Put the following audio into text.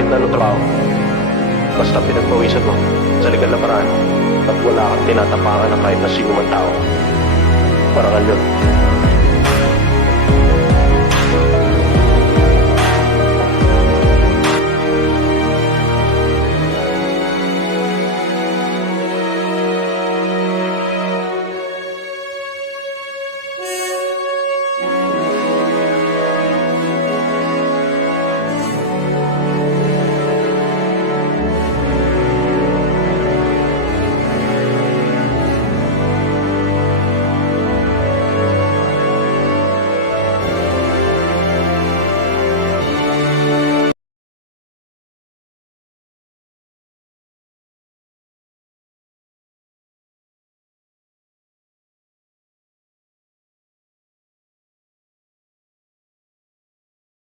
kahit na anong trabaho. Basta pinagpawisan mo sa legal na paraan at wala kang tinatapakan ng kahit na sino man tao. Parangal yun.